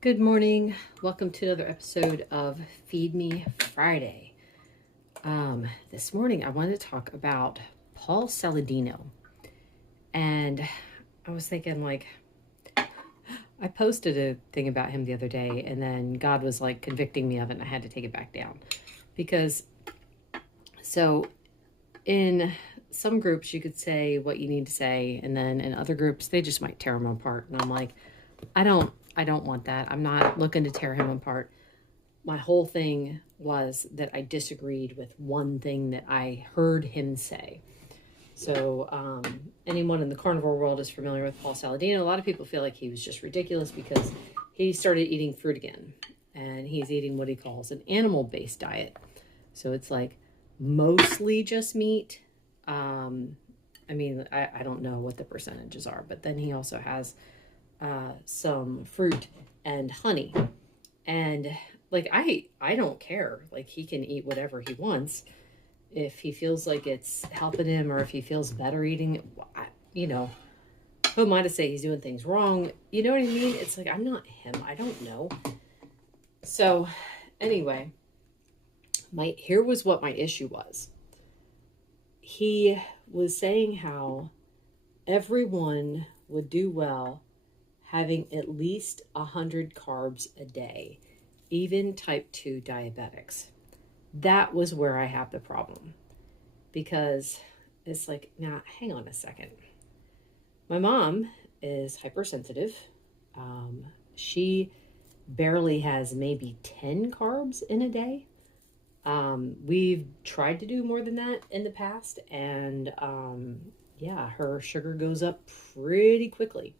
Good morning. Welcome to another episode of Feed Me Friday. This morning I wanted to talk about Paul Saladino. And I was thinking, I posted a thing about him the other day, and then God was like convicting me of it, and I had to take it back down. Because, so in some groups, you could say what you need to say, and then in other groups, they just might tear them apart. And I'm like, I don't want that. I'm not looking to tear him apart. My whole thing was that I disagreed with one thing that I heard him say. So, anyone in the carnivore world is familiar with Paul Saladino. A lot of people feel like he was just ridiculous because he started eating fruit again. And he's eating what he calls an animal-based diet. So it's like mostly just meat. I don't know what the percentages are, but then he also has some fruit and honey. And I don't care. Like, he can eat whatever he wants if he feels like it's helping him, or if he feels better eating it. Who am I to say he's doing things wrong? You know what I mean? It's like, I'm not him. I don't know. So anyway, here was what my issue was. He was saying how everyone would do well having at least 100 carbs a day, even type 2 diabetics. That was where I have the problem, because it's like, now hang on a second. My mom is hypersensitive. She barely has maybe 10 carbs in a day. We've tried to do more than that in the past, and her sugar goes up pretty quickly.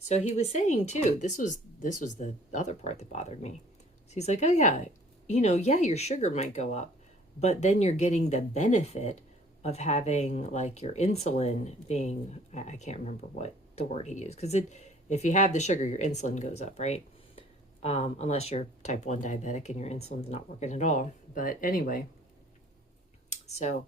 So he was saying too, this was the other part that bothered me. So he's like, oh yeah, your sugar might go up, but then you're getting the benefit of having like your insulin being, I can't remember what the word he used, because if you have the sugar, your insulin goes up, right? Unless you're type 1 diabetic and your insulin's not working at all. But anyway, so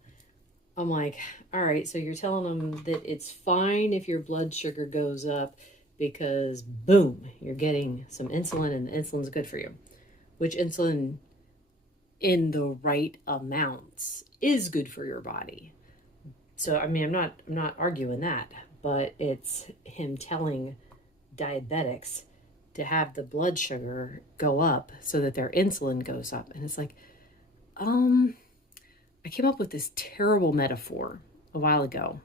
I'm like, all right, so you're telling them that it's fine if your blood sugar goes up because, boom, you're getting some insulin, and the insulin's good for you. Which insulin, in the right amounts, is good for your body. So I mean, I'm not arguing that, but it's him telling diabetics to have the blood sugar go up so that their insulin goes up. And it's like, I came up with this terrible metaphor a while ago.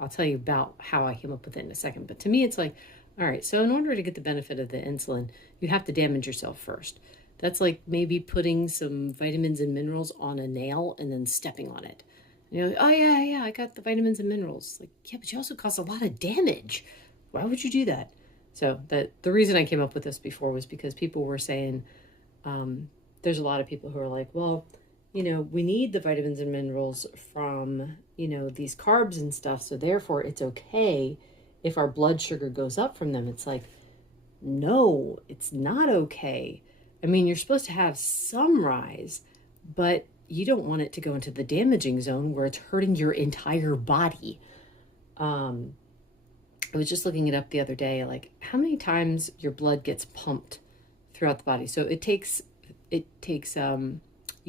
I'll tell you about how I came up with it in a second. But to me, it's like, all right, so in order to get the benefit of the insulin, you have to damage yourself first. That's like maybe putting some vitamins and minerals on a nail and then stepping on it. Oh yeah, I got the vitamins and minerals. Like, yeah, but you also cause a lot of damage. Why would you do that? So the reason I came up with this before was because people were saying, there's a lot of people who are like, well, we need the vitamins and minerals from, these carbs and stuff. So therefore it's okay if our blood sugar goes up from them. It's like, no, it's not okay. I mean, you're supposed to have some rise, but you don't want it to go into the damaging zone where it's hurting your entire body. I was just looking it up the other day, like how many times your blood gets pumped throughout the body. So it takes you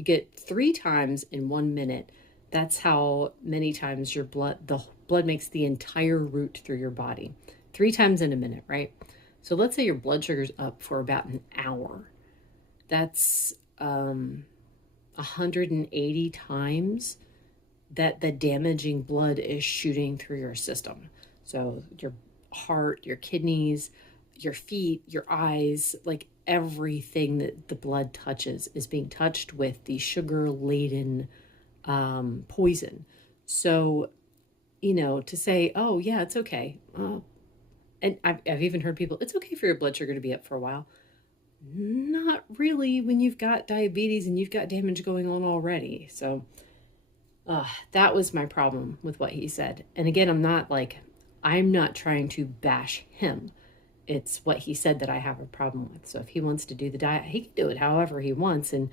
get 3 times in 1 minute. That's how many times the blood makes the entire route through your body. 3 times in a minute, right? So let's say your blood sugar's up for about an hour. That's 180 times that the damaging blood is shooting through your system. So your heart, your kidneys, your feet, your eyes, like everything that the blood touches is being touched with the sugar-laden poison. So, to say, oh yeah, it's okay. And I've even heard people, it's okay for your blood sugar to be up for a while. Not really when you've got diabetes and you've got damage going on already. So that was my problem with what he said. And again, I'm not trying to bash him. It's what he said that I have a problem with. So if he wants to do the diet, he can do it however he wants, and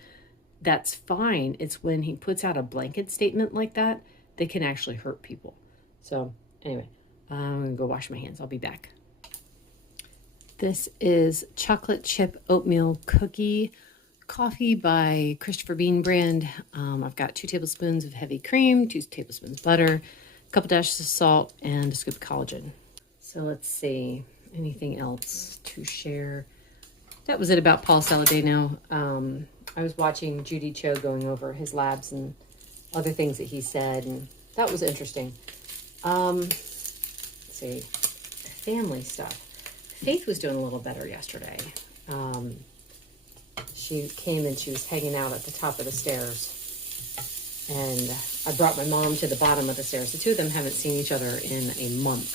that's fine. It's when he puts out a blanket statement like that can actually hurt people. So anyway, I'm going to go wash my hands. I'll be back. This is chocolate chip oatmeal cookie coffee by Christopher Bean brand. I've got 2 tablespoons of heavy cream, 2 tablespoons butter, a couple dashes of salt, and a scoop of collagen. So let's see, anything else to share? That was it about Paul Saladino. I was watching Judy Cho going over his labs and other things that he said, and that was interesting. Let's see, family stuff. Faith was doing a little better yesterday. She came and she was hanging out at the top of the stairs. And I brought my mom to the bottom of the stairs. The two of them haven't seen each other in a month.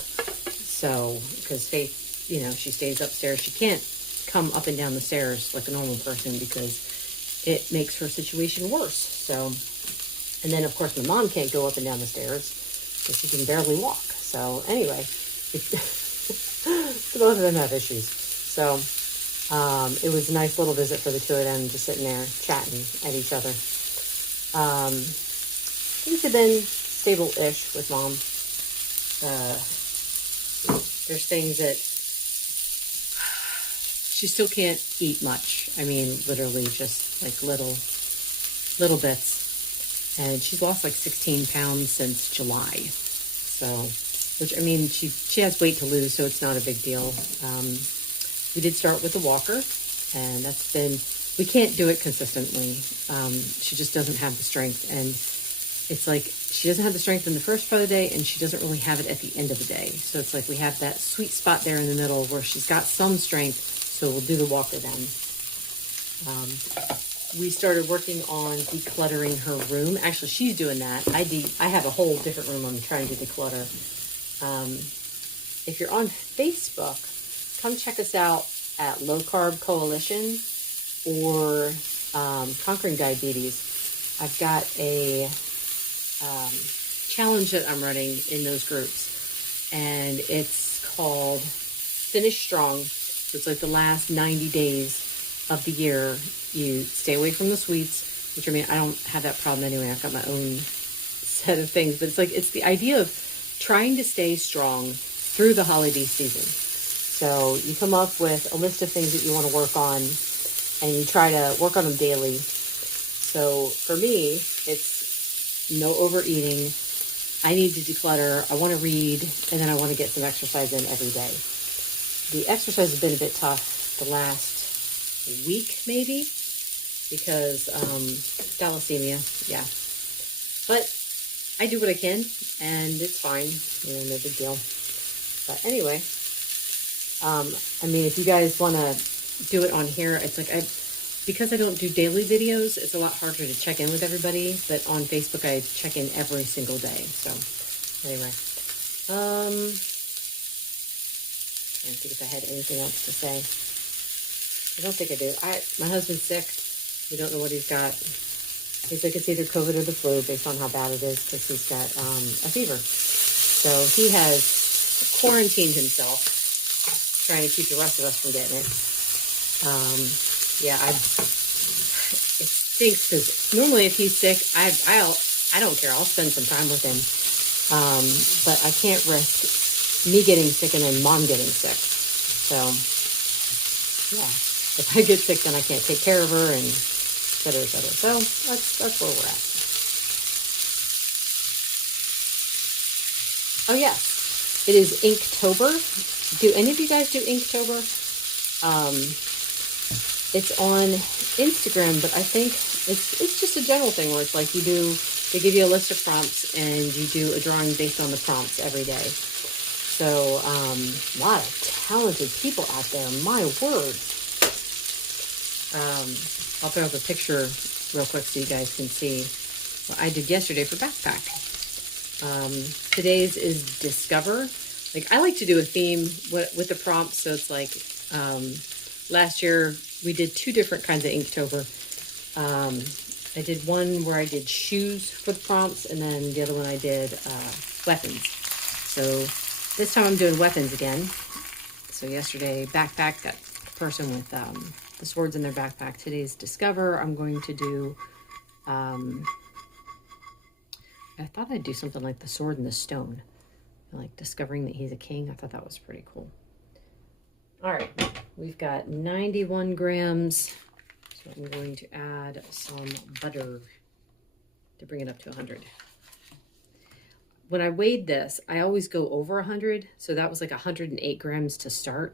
So, because Faith, you know, she stays upstairs. She can't come up and down the stairs like a normal person because it makes her situation worse. So, and then of course my mom can't go up and down the stairs because she can barely walk. So anyway, both of them have issues. So it was a nice little visit for the two of them, just sitting there chatting at each other. Things have been stable-ish with Mom. There's things that she still can't eat much. I mean, literally just like little bits. And she's lost like 16 pounds since July. So, which, I mean, she has weight to lose, so it's not a big deal. We did start with the walker, and that's been, we can't do it consistently. She just doesn't have the strength, and it's like she doesn't have the strength in the first part of the day, and she doesn't really have it at the end of the day. So it's like we have that sweet spot there in the middle where she's got some strength, so we'll do the walker then. We started working on decluttering her room. Actually, she's doing that. I have a whole different room I'm trying to declutter. If you're on Facebook, come check us out at Low Carb Coalition or Conquering Diabetes. I've got a challenge that I'm running in those groups, and it's called Finish Strong. So it's like the last 90 days of the year. You stay away from the sweets, which, I mean, I don't have that problem anyway. I've got my own set of things, but it's the idea of trying to stay strong through the holiday season. So you come up with a list of things that you want to work on, and you try to work on them daily. So for me, it's no overeating. I need to declutter. I want to read, and then I want to get some exercise in every day. The exercise has been a bit tough the last week, maybe, because thalassemia, yeah. But I do what I can, and it's fine. You know, no big deal. But anyway, I mean, if you guys want to do it on here, it's like because I don't do daily videos, it's a lot harder to check in with everybody. But on Facebook, I check in every single day. So anyway, trying to think if I had anything else to say. I don't think I do. My husband's sick. We don't know what he's got. He's like, it's either COVID or the flu based on how bad it is, because he's got a fever. So he has quarantined himself, trying to keep the rest of us from getting it. Yeah, it stinks because normally if he's sick, I don't care. I'll spend some time with him. But I can't risk me getting sick and then Mom getting sick. So yeah, if I get sick, then I can't take care of her, and et cetera, et cetera. So that's where we're at. Oh yes, it is Inktober. Do any of you guys do Inktober? It's on Instagram, but I think it's just a general thing where it's like they give you a list of prompts and you do a drawing based on the prompts every day. So a lot of talented people out there, my word. I'll throw up a picture real quick so you guys can see what I did yesterday for backpack. Today's is Discover. Like, I like to do a theme with the prompts, so it's like last year we did 2 different kinds of Inktober. I did one where I did shoes for the prompts, and then the other one I did weapons. So this time I'm doing weapons again. So yesterday, backpack, got a person with the swords in their backpack. Today's Discover. I'm going to do, I thought I'd do something like the sword and the stone. Like discovering that he's a king. I thought that was pretty cool. All right, we've got 91 grams. So I'm going to add some butter to bring it up to 100. When I weighed this, I always go over 100. So that was like 108 grams to start.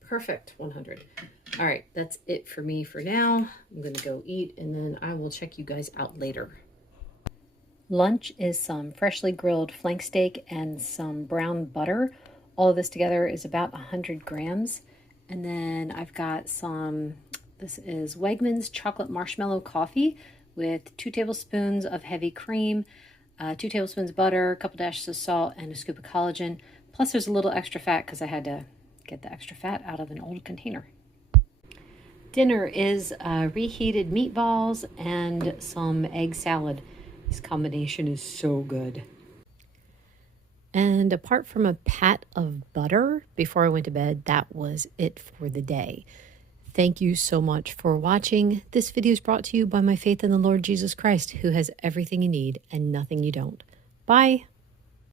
Perfect, 100. All right, that's it for me for now. I'm gonna go eat and then I will check you guys out later. Lunch is some freshly grilled flank steak and some brown butter. All of this together is about 100 grams. And then I've got some, this is Wegmans chocolate marshmallow coffee with 2 tablespoons of heavy cream, 2 tablespoons of butter, a couple dashes of salt, and a scoop of collagen. Plus there's a little extra fat because I had to get the extra fat out of an old container. Dinner is reheated meatballs and some egg salad. This combination is so good. And apart from a pat of butter before I went to bed, that was it for the day. Thank you so much for watching. This video is brought to you by my faith in the Lord Jesus Christ, who has everything you need and nothing you don't. Bye.